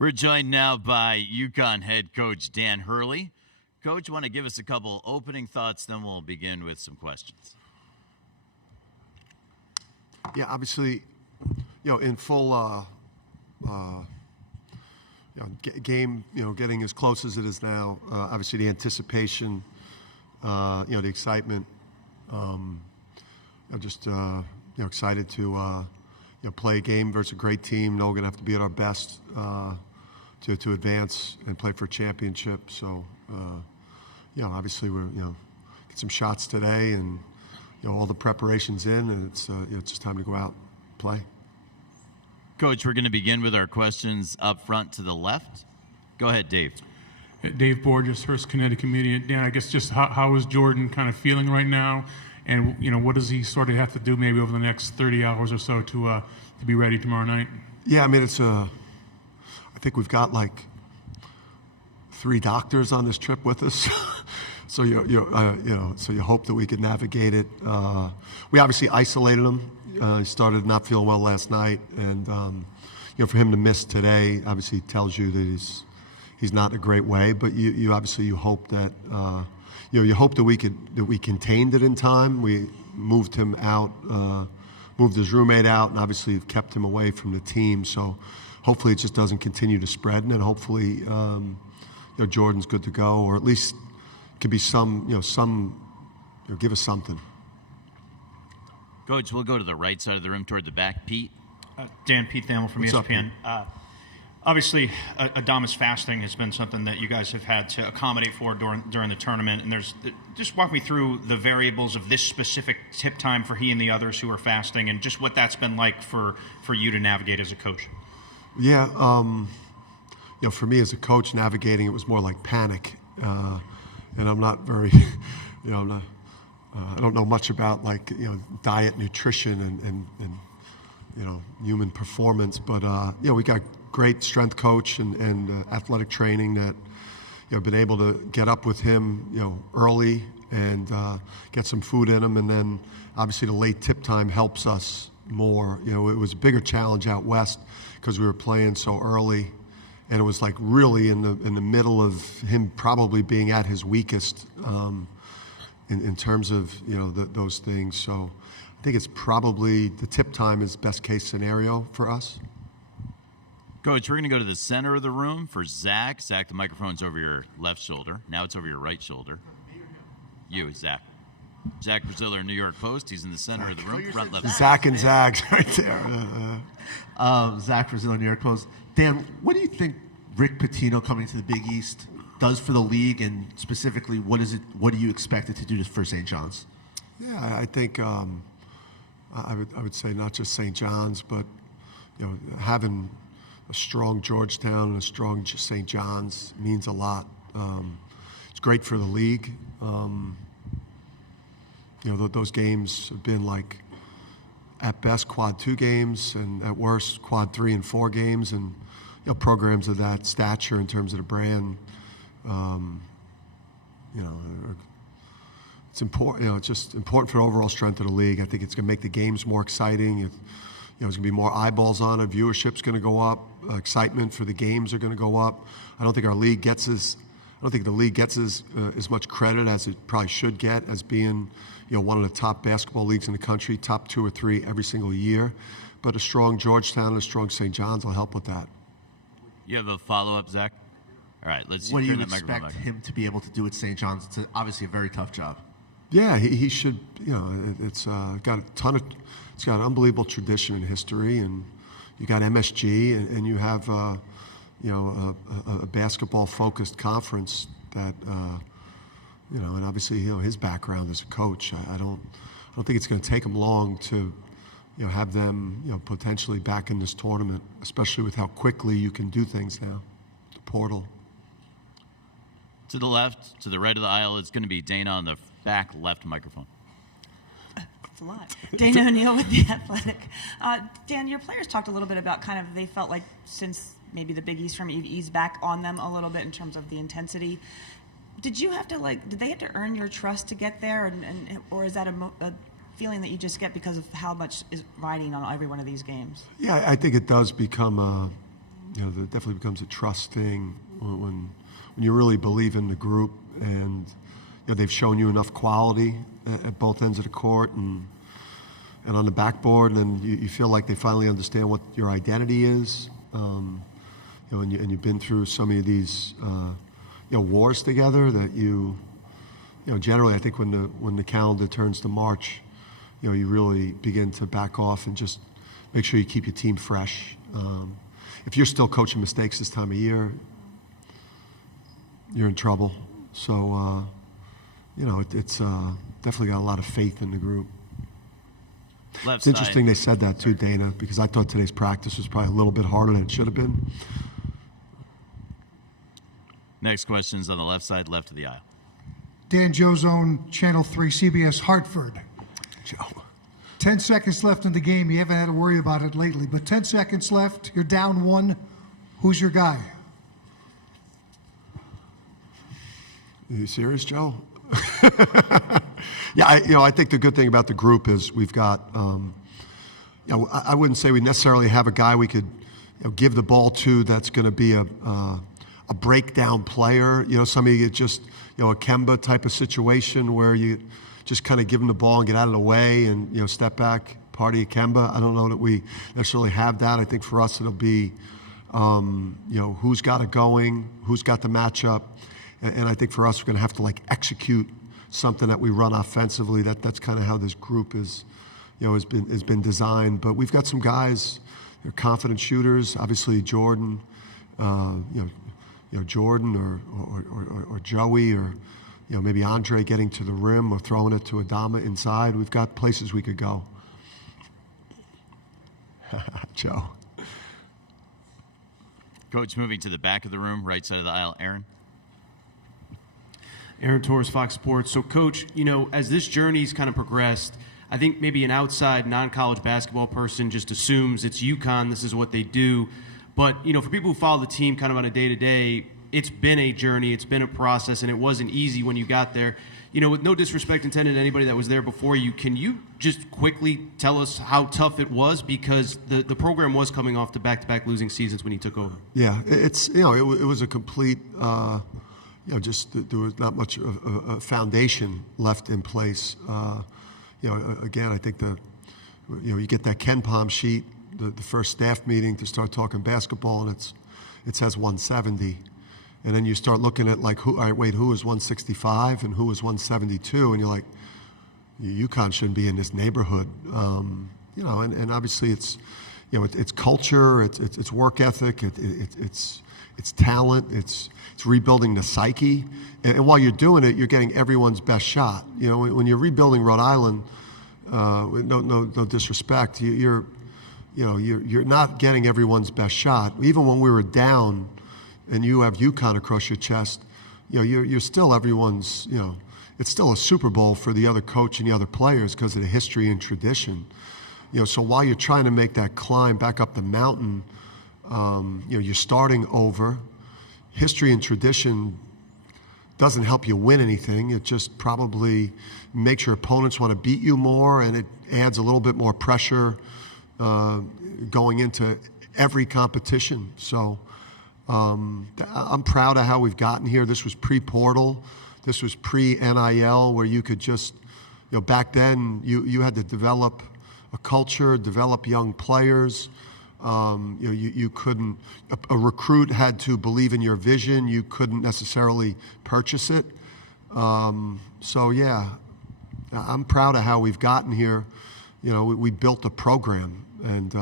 We're joined now by UConn head coach Dan Hurley. Coach, want to give us a couple opening thoughts, then we'll begin with some questions. Yeah, obviously, in full game, getting as close as it is now. Obviously, the anticipation, the excitement. Excited to play a game versus a great team. We're going to have to be at our best to advance and play for a championship. So, obviously we're get some shots today, and all the preparations in, and it's just time to go out and play. Coach, we're going to begin with our questions up front to the left. Go ahead, Dave. Dave Borges, Hearst, Connecticut Media. Dan, I guess just how is Jordan kind of feeling right now, and what does he sort of have to do maybe over the next 30 hours or so to be ready tomorrow night? Yeah, I mean I think we've got like 3 doctors on this trip with us, so you hope that we can navigate it. We obviously isolated him. He started not feeling well last night, and for him to miss today, obviously tells you that he's not in a great way. But you hope that you hope that we contained it in time. We moved him out, moved his roommate out, and obviously kept him away from the team. So hopefully it just doesn't continue to spread, and then hopefully Jordan's good to go, or at least could be give us something. Coach, we'll go to the right side of the room toward the back. Pete. Dan, Pete Thamel from ESPN. Obviously, Adamas fasting has been something that you guys have had to accommodate for during the tournament. And just walk me through the variables of this specific tip time for he and the others who are fasting, and just what that's been like for you to navigate as a coach. Yeah, for me as a coach, navigating it was more like panic, and I'm not very, I don't know much about diet, nutrition, and human performance, but we got great strength coach and athletic training that been able to get up with him early and get some food in him, and then obviously the late tip time helps us more. It was a bigger challenge out west because we were playing so early, and it was like really in the middle of him probably being at his weakest in terms of those things. So I think it's probably the tip time is best case scenario for us. Coach, we're going to go to the center of the room for Zach. Zach, the microphone's over your left shoulder. Now it's over your right shoulder. You, Zach. Zach Braziller, New York Post. He's in the center of the room, front left. Zach and Zags right there. Zach Braziller, New York Post. Dan, what do you think Rick Pitino coming to the Big East does for the league, and specifically, what do you expect it to do for St. John's? Yeah, I think I would say not just St. John's, but having a strong Georgetown and a strong St. John's means a lot. It's great for the league. Those games have been like, at best, quad 2 games, and at worst, quad 3 and 4 games, and programs of that stature in terms of the brand. It's important. It's just important for the overall strength of the league. I think it's going to make the games more exciting. There's going to be more eyeballs on it. Viewership's going to go up. Excitement for the games are going to go up. I don't think the league gets as much credit as it probably should get as being, one of the top basketball leagues in the country, top 2 or 3 every single year. But a strong Georgetown and a strong St. John's will help with that. You have a follow-up, Zach? All right, let's. What do you expect him to be able to do at St. John's? It's obviously a very tough job. Yeah, he should. It's got an unbelievable tradition and history, and you got MSG, and you have a basketball-focused conference that and obviously his background as a coach. I don't think it's going to take him long to have them potentially back in this tournament, especially with how quickly you can do things now. The portal. To the left, to the right of the aisle, it's going to be Dana on the back left microphone. That's a lot. Dana O'Neill with The Athletic. Dan, your players talked a little bit about they felt like since maybe the Big East from eased back on them a little bit in terms of the intensity. Did you have to did they have to earn your trust to get there, or is that a feeling that you just get because of how much is riding on every one of these games? Yeah, I think it does become there definitely becomes a trust thing when you really believe in the group, and they've shown you enough quality at both ends of the court and on the backboard, and you feel like they finally understand what your identity is. And you've been through so many of these wars together that generally I think when the calendar turns to March, you really begin to back off and just make sure you keep your team fresh. If you're still coaching mistakes this time of year, you're in trouble. So, it's definitely got a lot of faith in the group. Left It's interesting they said that too, Dana, because I thought today's practice was probably a little bit harder than it should have been. Next question's on the left side, left of the aisle. Dan Joe Zone, Channel 3, CBS, Hartford. Joe. 10 seconds left in the game. You haven't had to worry about it lately, but 10 seconds left. You're down 1. Who's your guy? Are you serious, Joe? Yeah, I think the good thing about the group is we've got, I wouldn't say we necessarily have a guy we could give the ball to that's going to be a breakdown player. Somebody that just, a Kemba type of situation where you just kind of give him the ball and get out of the way and, step back, party of Kemba. I don't know that we necessarily have that. I think for us it'll be, who's got it going, who's got the matchup. And I think for us, we're going to have to execute something that we run offensively. That's kind of how this group is, has been designed. But we've got some guys, they're confident shooters. Obviously Jordan, Jordan or Joey or maybe Andre getting to the rim or throwing it to Adama inside. We've got places we could go. Joe. Coach, moving to the back of the room, right side of the aisle, Aaron. Aaron Torres, Fox Sports. So, Coach, as this journey's kind of progressed, I think maybe an outside non-college basketball person just assumes it's UConn, this is what they do. But, for people who follow the team kind of on a day-to-day, it's been a journey, it's been a process, and it wasn't easy when you got there. With no disrespect intended to anybody that was there before you, can you just quickly tell us how tough it was? Because the program was coming off the back-to-back losing seasons when you took over. Yeah, it's, it was a complete... there was not much of a foundation left in place. Again, I think you get that Ken Palm sheet, the first staff meeting to start talking basketball, and it says 170, and then you start looking at who was 165 and who was 172, and you're like, UConn shouldn't be in this neighborhood, and obviously it's culture, it's work ethic, it's talent, it's rebuilding the psyche, and while you're doing it, you're getting everyone's best shot. When you're rebuilding Rhode Island, no disrespect, you're not getting everyone's best shot. Even when we were down, and you have UConn across your chest, you're still everyone's. It's still a Super Bowl for the other coach and the other players because of the history and tradition. So while you're trying to make that climb back up the mountain, you're starting over. History and tradition doesn't help you win anything. It just probably makes your opponents want to beat you more, and it adds a little bit more pressure going into every competition. So I'm proud of how we've gotten here. This was pre-portal. This was pre-NIL, where you could just, back then you had to develop a culture, develop young players. You couldn't, a recruit had to believe in your vision. You couldn't necessarily purchase it. So yeah, I'm proud of how we've gotten here. We built a program, and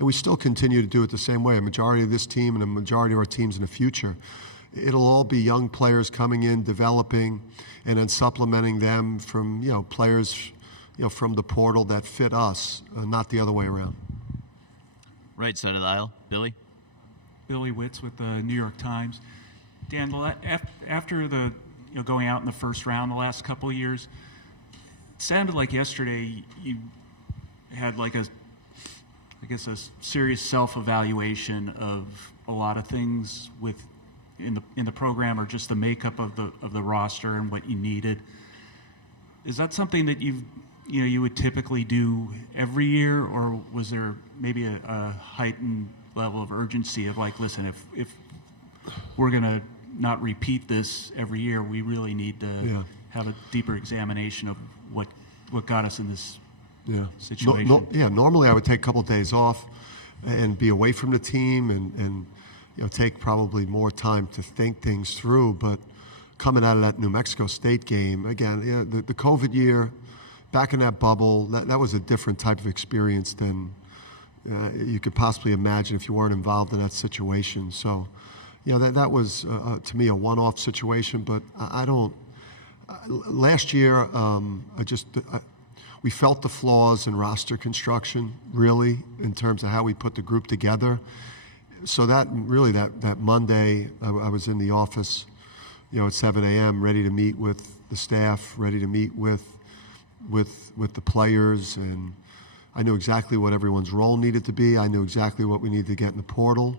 we still continue to do it the same way. A majority of this team and a majority of our teams in the future, it'll all be young players coming in, developing, and then supplementing them from players from the portal that fit us, not the other way around. Right side of the aisle, Billy. Billy Witz with the New York Times. Dan, after the going out in the first round the last couple of years, it sounded like yesterday you had a serious self-evaluation of a lot of things in the program, or just the makeup of the roster and what you needed. Is that something that you would typically do every year, or was there maybe a heightened level of urgency of like, listen, if we're going to not repeat this every year, we really need to have a deeper examination of what got us in this situation. Normally I would take a couple of days off and be away from the team and take probably more time to think things through. But coming out of that New Mexico State game, again, the COVID year, back in that bubble, that was a different type of experience than you could possibly imagine if you weren't involved in that situation. So, that was, to me, a one-off situation. But I don't. Last year, we felt the flaws in roster construction, really, in terms of how we put the group together. So that Monday, I was in the office, at 7 a.m., ready to meet with the staff, ready to meet with the players, and I knew exactly what everyone's role needed to be. I knew exactly what we needed to get in the portal.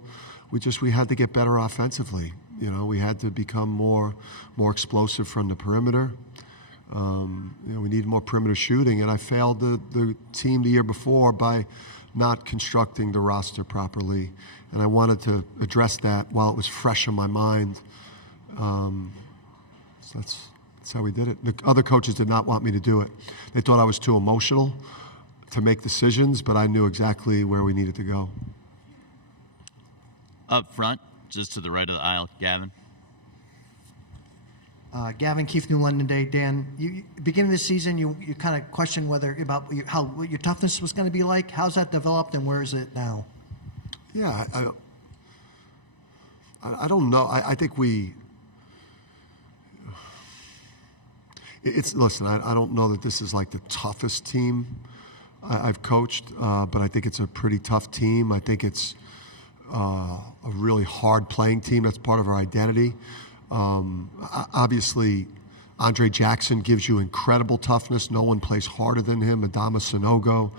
We had to get better offensively. We had to become more explosive from the perimeter. We needed more perimeter shooting, and I failed the team the year before by not constructing the roster properly. And I wanted to address that while it was fresh in my mind. So that's how we did it. The other coaches did not want me to do it. They thought I was too emotional to make decisions, but I knew exactly where we needed to go. Up front, just to the right of the aisle, Gavin. Gavin, Keith, New London Day. Dan, beginning of the season, you kind of questioned what your toughness was going to be like. How's that developed, and where is it now? Yeah, I don't know. I think listen, I don't know that this is like the toughest team I've coached, but I think it's a pretty tough team. I think it's a really hard playing team. That's part of our identity. Obviously, Andre Jackson gives you incredible toughness. No one plays harder than him. Adama Sanogo,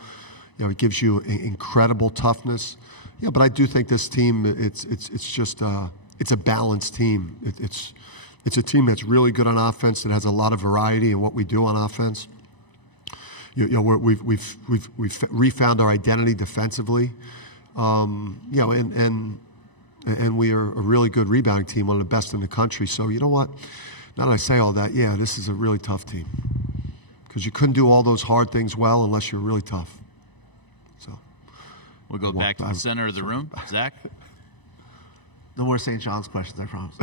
he gives you incredible toughness. Yeah, but I do think this team, it's a balanced team. It's a team that's really good on offense, that has a lot of variety in what we do on offense. We've refound our identity defensively. And we are a really good rebounding team, one of the best in the country. So you know what? Now that I say all that, this is a really tough team, because you couldn't do all those hard things well unless you're really tough. So we'll go back to the center of the room. Zach? No more St. John's questions, I promise.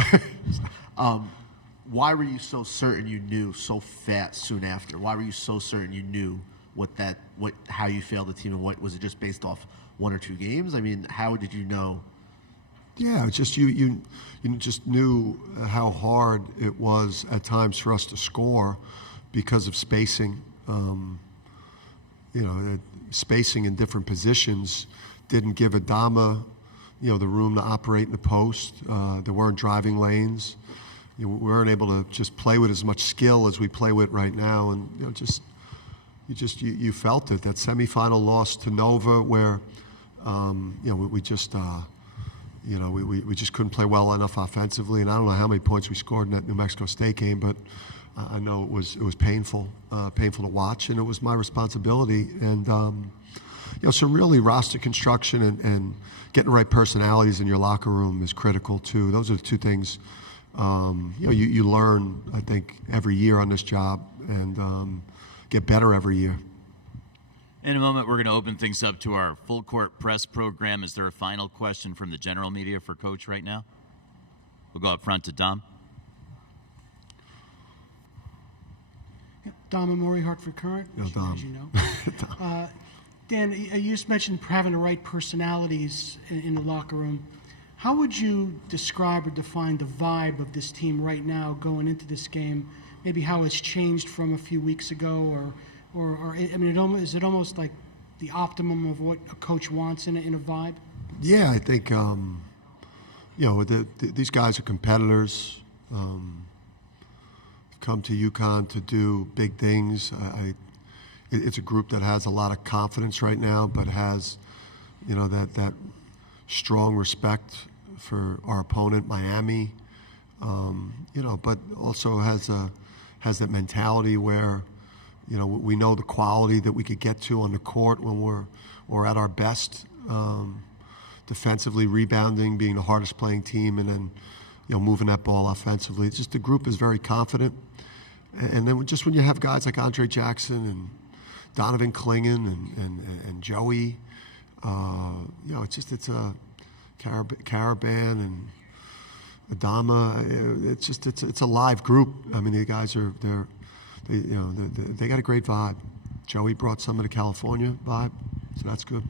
Why were you so certain you knew so fast soon after? Why were you so certain you knew how you failed the team, and what was it, just based off one or two games? I mean, how did you know? Yeah, it's just you just knew how hard it was at times for us to score because of spacing. Spacing in different positions didn't give Adama, the room to operate in the post. There weren't driving lanes. We weren't able to just play with as much skill as we play with right now, and you felt it. That semifinal loss to Nova, where we just couldn't play well enough offensively, and I don't know how many points we scored in that New Mexico State game, but I know it was painful to watch, and it was my responsibility. And so really roster construction and getting the right personalities in your locker room is critical too. Those are the two things you learn, I think, every year on this job, and get better every year. In a moment, we're going to open things up to our full court press program. Is there a final question from the general media for Coach right now? We'll go up front to Dom. Dom Amori, Hartford Current, as you know. Dan, you just mentioned having the right personalities in the locker room. How would you describe or define the vibe of this team right now going into this game? Maybe how it's changed from a few weeks ago, is it almost like the optimum of what a coach wants in a vibe? Yeah, I think these guys are competitors. Come to UConn to do big things. It's a group that has a lot of confidence right now, but has that strong respect for our opponent, Miami. But also has that mentality where we know the quality that we could get to on the court when we're at our best. defensively, rebounding, being the hardest playing team, and then, moving that ball offensively. It's just the group is very confident. And then just when you have guys like Andre Jackson and Donovan Clingan and Joey, it's a Caravan and Adama. It's a live group. I mean, the guys they got a great vibe. Joey brought some of the California vibe, so that's good.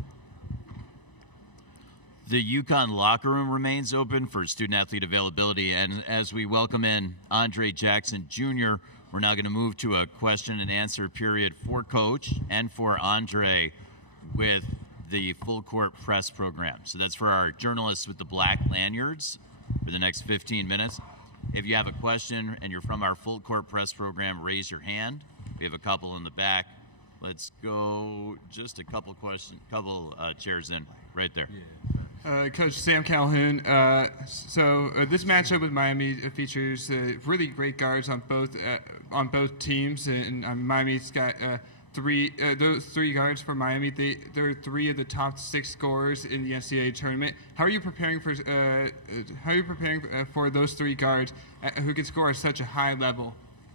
The UConn locker room remains open for student-athlete availability, and as we welcome in Andre Jackson Jr., we're now going to move to a question and answer period for Coach and for Andre with the full court press program. So that's for our journalists with the black lanyards for the next 15 minutes. If you have a question and you're from our full court press program, raise your hand. We have a couple in the back. Let's go just a couple chairs in right there. Coach Sam Calhoun. This matchup with Miami features really great guards on both teams, and Miami's got those three guards for Miami. They're three of the top 6 scorers in the NCAA tournament. How are you preparing for those 3 guards who can score at such a high level?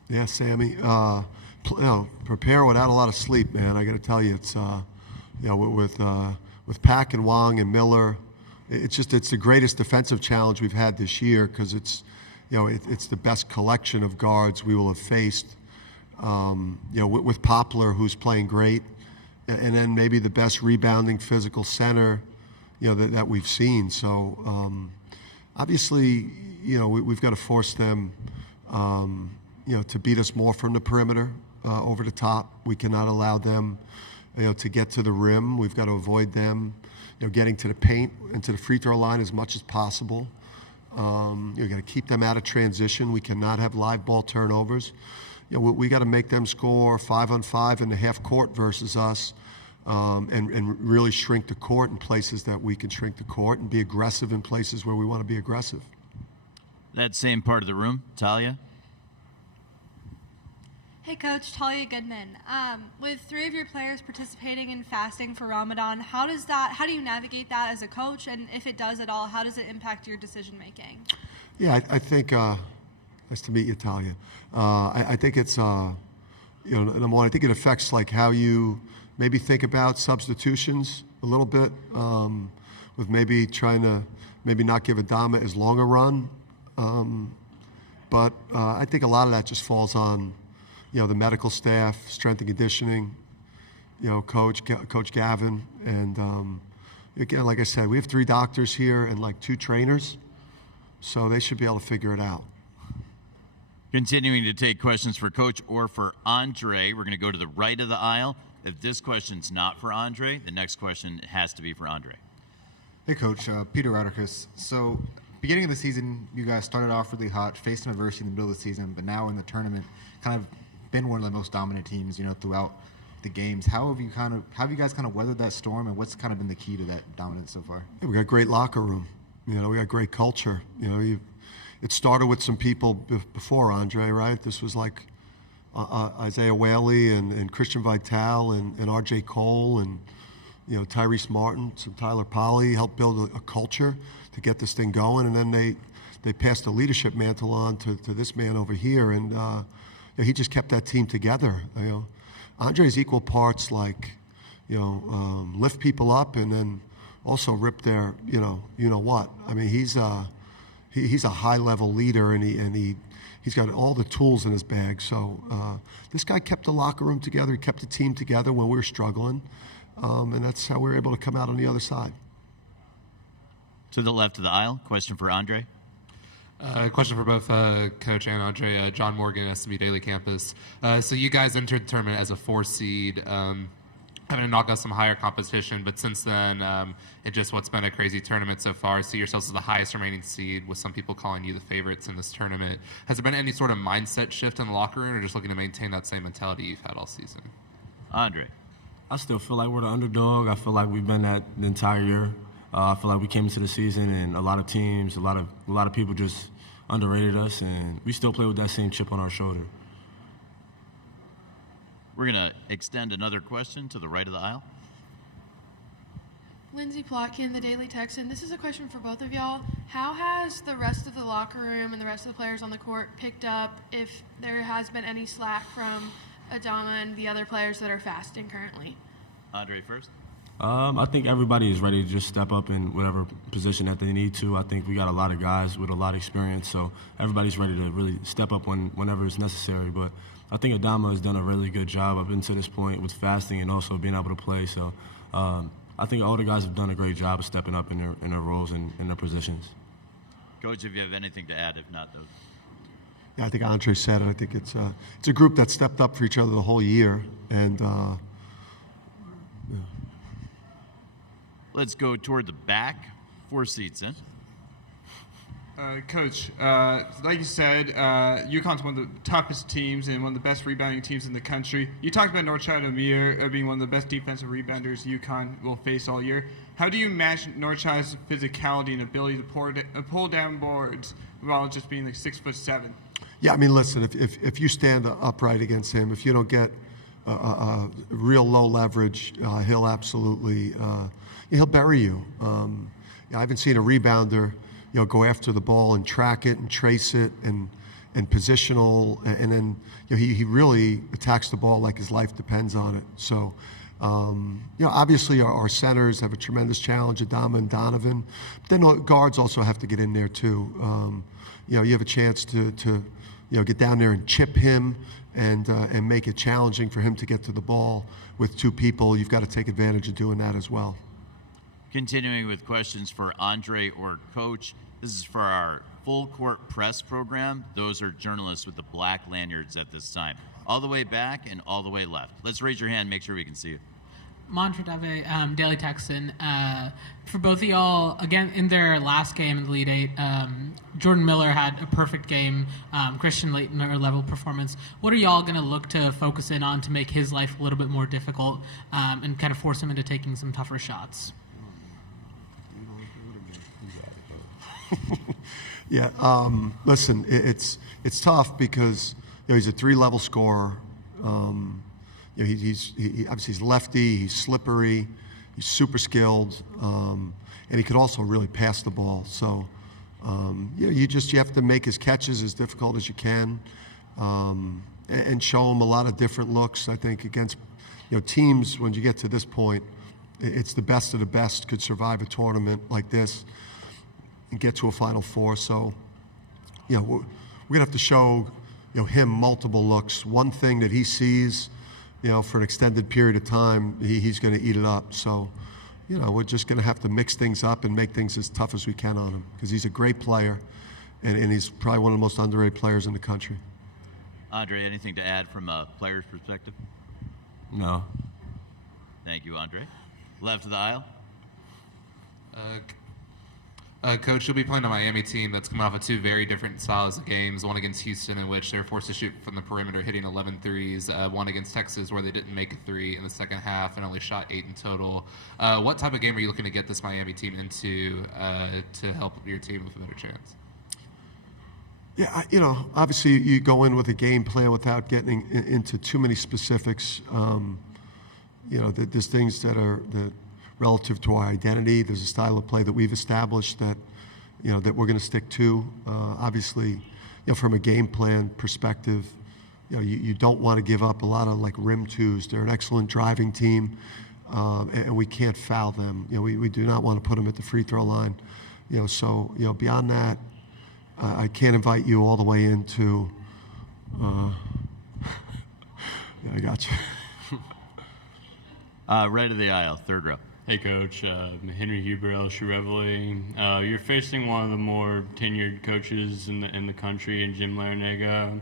Yeah, Sammy. Prepare without a lot of sleep, man. I got to tell you, it's with Pack and Wong and Miller. It's the greatest defensive challenge we've had this year because it's the best collection of guards we will have faced. With Poplar, who's playing great, and then maybe the best rebounding physical center, that we've seen. So obviously, we've got to force them, to beat us more from the perimeter over the top. We cannot allow them, to get to the rim. We've got to avoid them, getting to the paint and to the free throw line as much as possible. You've got to keep them out of transition. We cannot have live ball turnovers. We got to make them score 5-on-5 in the half court versus us, and really shrink the court in places that we can shrink the court and be aggressive in places where we want to be aggressive. That same part of the room, Talia. Hey, Coach, Talia Goodman. With 3 of your players participating in fasting for Ramadan, how do you navigate that as a coach? And if it does at all, how does it impact your decision making? Yeah, I think, nice to meet you, Talia. I think it's, number one, I think it affects like how you maybe think about substitutions a little bit, with maybe trying to maybe not give Adama as long a run. But I think a lot of that just falls on, the medical staff, strength and conditioning, Coach Gavin. And again, like I said, we have 3 doctors here and like 2 trainers, so they should be able to figure it out. Continuing to take questions for Coach or for Andre, we're going to go to the right of the aisle. If this question's not for Andre, the next question has to be for Andre. Hey, Coach. Peter Rodriguez. So, beginning of the season, you guys started off really hot, faced some adversity in the middle of the season, but now in the tournament, kind of been one of the most dominant teams, throughout the games. How have you guys weathered that storm, and what's kind of been the key to that dominance so far? Yeah, we got a great locker room. We got great culture. It started with some people before Andre, right? This was like Isaiah Whaley and Christian Vital and R.J. Cole and Tyrese Martin, some Tyler Polley helped build a culture to get this thing going, and then they passed the leadership mantle on to this man over here, and he just kept that team together. Andre's equal parts like lift people up and then also rip their what. I mean, he's a high level leader, and he's got all the tools in his bag. So this guy kept the locker room together. He kept the team together when we were struggling, and that's how we were able to come out on the other side. To the left of the aisle, question for Andre. Question for both Coach and Andre. John Morgan, SMU Daily Campus. So you guys entered the tournament as a 4 seed, having to knock out some higher competition, but since then, what's been a crazy tournament so far. See yourselves as the highest remaining seed, with some people calling you the favorites in this tournament. Has there been any sort of mindset shift in the locker room, or just looking to maintain that same mentality you've had all season? Andre. I still feel like we're the underdog. I feel like we've been that the entire year. I feel like we came into the season and a lot of teams, a lot of people just underrated us, and we still play with that same chip on our shoulder. We're going to extend another question to the right of the aisle. Lindsay Plotkin, the Daily Texan. This is a question for both of y'all. How has the rest of the locker room and the rest of the players on the court picked up if there has been any slack from Adama and the other players that are fasting currently? Andre first. I think everybody is ready to just step up in whatever position that they need to. I think we got a lot of guys with a lot of experience, so everybody's ready to really step up whenever it's necessary. But I think Adama has done a really good job up until this point with fasting and also being able to play. So I think all the guys have done a great job of stepping up in their roles and in their positions. Coach, if you have anything to add, if not, though. Yeah, I think Andre said it. I think it's a group that stepped up for each other the whole year, and yeah. Let's go toward the back. 4 seats in. Coach, like you said, UConn's one of the toughest teams and one of the best rebounding teams in the country. You talked about Northside Amir being one of the best defensive rebounders UConn will face all year. How do you match Northside's physicality and ability to pull down boards while just being like 6'7"? Yeah, I mean, listen, if you stand upright against him, if you don't get real low leverage, he'll absolutely he'll bury you. I haven't seen a rebounder, go after the ball and track it and trace it and positional, and then he really attacks the ball like his life depends on it. So, obviously our centers have a tremendous challenge, Adama and Donovan. But then guards also have to get in there too. You have a chance to get down there and chip him and make it challenging for him to get to the ball with 2 people. You've got to take advantage of doing that as well. Continuing with questions for Andre or Coach. This is for our full court press program. Those are journalists with the black lanyards at this time. All the way back and all the way left. Let's raise your hand, make sure we can see you. Mantra Dave, Daily Texan. For both of y'all, again, in their last game in the Elite Eight, Jordan Miller had a perfect game, Christian Laettner level performance. What are y'all going to look to focus in on to make his life a little bit more difficult and kind of force him into taking some tougher shots? Yeah, listen, it's tough because he's a 3-level scorer. He's lefty, he's slippery, he's super skilled, and he could also really pass the ball. So you have to make his catches as difficult as you can, and show him a lot of different looks. I think against teams, when you get to this point, it's the best of the best could survive a tournament like this and get to a Final Four. So, we're gonna have to show, him multiple looks. One thing that he sees, for an extended period of time, he's gonna eat it up. So, we're just gonna have to mix things up and make things as tough as we can on him because he's a great player, and he's probably one of the most underrated players in the country. Andre, anything to add from a player's perspective? No. Thank you, Andre. Left of the aisle. Coach, you'll be playing a Miami team that's coming off of 2 very different styles of games. One against Houston, in which they were forced to shoot from the perimeter, hitting 11 threes. One against Texas, where they didn't make a 3 in the second half and only shot 8 in total. What type of game are you looking to get this Miami team into to help your team with a better chance? Yeah, obviously you go in with a game plan without getting into too many specifics. There's things that are relative to our identity. There's a style of play that we've established that, that we're going to stick to. Obviously, from a game plan perspective, you don't want to give up a lot of rim twos. They're an excellent driving team, and we can't foul them. We do not want to put them at the free throw line. So beyond that, I can't invite you all the way into. Yeah, I got you. Right of the aisle, 3rd row. Hey, Coach. Henry Huber, LSU Reveille. You're facing one of the more tenured coaches in the country, in Jim Larrañaga.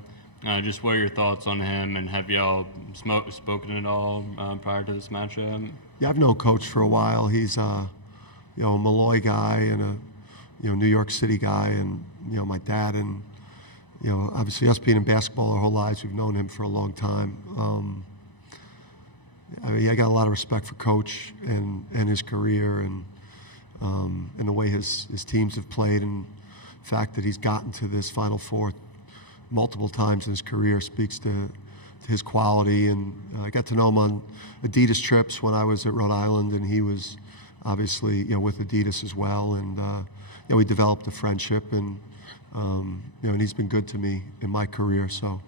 Just what are your thoughts on him, and have y'all spoken at all prior to this matchup? Yeah, I've known Coach for a while. He's a Malloy guy and a New York City guy, and my dad, and obviously us being in basketball our whole lives, we've known him for a long time. I got a lot of respect for Coach and his career and the way his teams have played, and the fact that he's gotten to this Final Four multiple times in his career speaks to his quality. And I got to know him on Adidas trips when I was at Rhode Island, and he was obviously, with Adidas as well, and we developed a friendship, and and he's been good to me in my career. So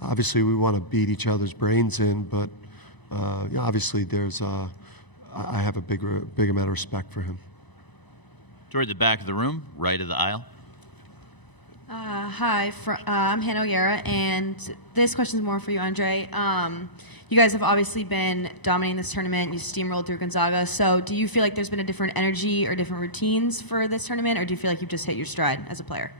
obviously, we want to beat each other's brains in, but obviously, I have a big amount of respect for him. Toward the back of the room, right of the aisle. Hi, I'm Hannah O'Gara, and this question is more for you, Andre. You guys have obviously been dominating this tournament. You steamrolled through Gonzaga. So do you feel like there's been a different energy or different routines for this tournament, or do you feel like you've just hit your stride as a player?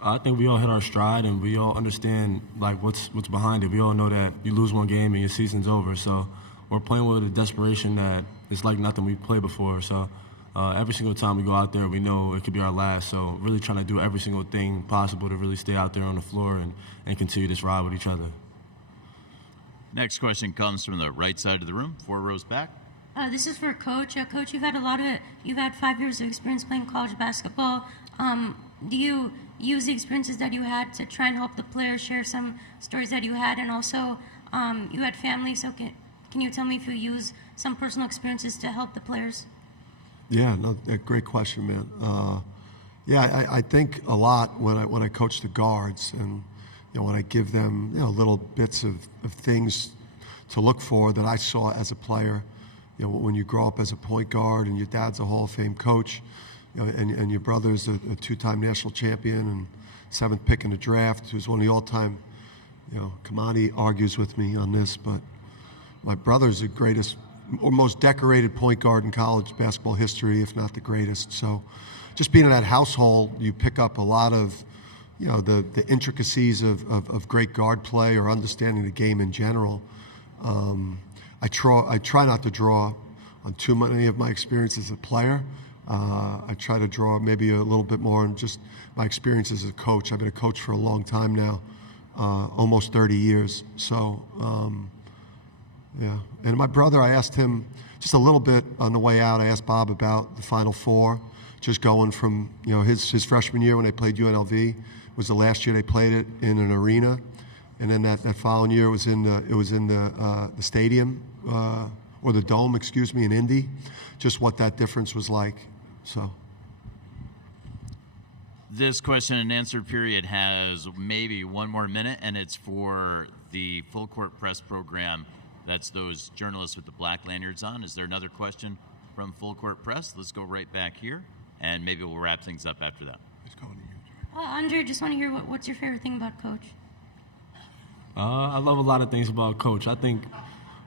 I think we all hit our stride, and we all understand what's behind it. We all know that you lose one game and your season's over. So we're playing with a desperation that it's like nothing we've played before. So every single time we go out there, we know it could be our last. So really trying to do every single thing possible to really stay out there on the floor and continue this ride with each other. Next question comes from the right side of the room, 4 rows back. This is for Coach. Coach, you've had 5 years of experience playing college basketball. Do you use the experiences that you had to try and help the players, share some stories that you had, and also you had family, so can you tell me if you use some personal experiences to help the players? Yeah, no, great question, man. I think a lot when I coach the guards, and when I give them little bits of things to look for that I saw as a player. When you grow up as a point guard and your dad's a Hall of Fame coach, and your brother's a 2-time national champion and 7th pick in the draft, who's one of the all-time, Kamani argues with me on this, but my brother's the greatest or most decorated point guard in college basketball history, if not the greatest. So just being in that household, you pick up a lot of, the intricacies of great guard play or understanding the game in general. I try not to draw on too many of my experience as a player. I try to draw maybe a little bit more on just my experience as a coach. I've been a coach for a long time now, almost 30 years. So, yeah. And my brother, I asked him just a little bit on the way out. I asked Bob about the Final Four, just going from his freshman year when they played UNLV was the last year they played it in an arena, and then that following year was in the stadium or the dome, in Indy. Just what that difference was like. So. This question and answer period has maybe 1 more minute, and it's for the full court press program. That's those journalists with the black lanyards on. Is there another question from full court press? Let's go right back here, and maybe we'll wrap things up after that. Andre, just want to hear what's your favorite thing about Coach? I love a lot of things about Coach. I think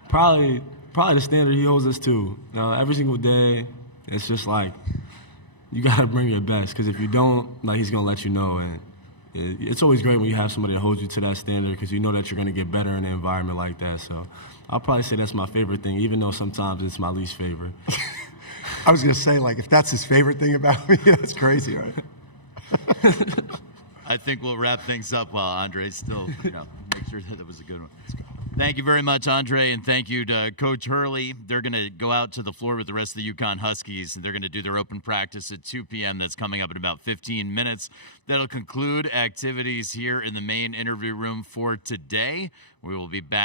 probably the standard he holds us to. Every single day, it's just like you got to bring your best, because if you don't, he's going to let you know. And it's always great when you have somebody that holds you to that standard, because you know that you're going to get better in an environment like that. So I'll probably say that's my favorite thing, even though sometimes it's my least favorite. I was going to say, if that's his favorite thing about me, that's crazy, right? I think we'll wrap things up while Andre's still, make sure that was a good one. Thank you very much, Andre, and thank you to Coach Hurley. They're going to go out to the floor with the rest of the UConn Huskies, and they're going to do their open practice at 2 p.m. That's coming up in about 15 minutes. That'll conclude activities here in the main interview room for today. We will be back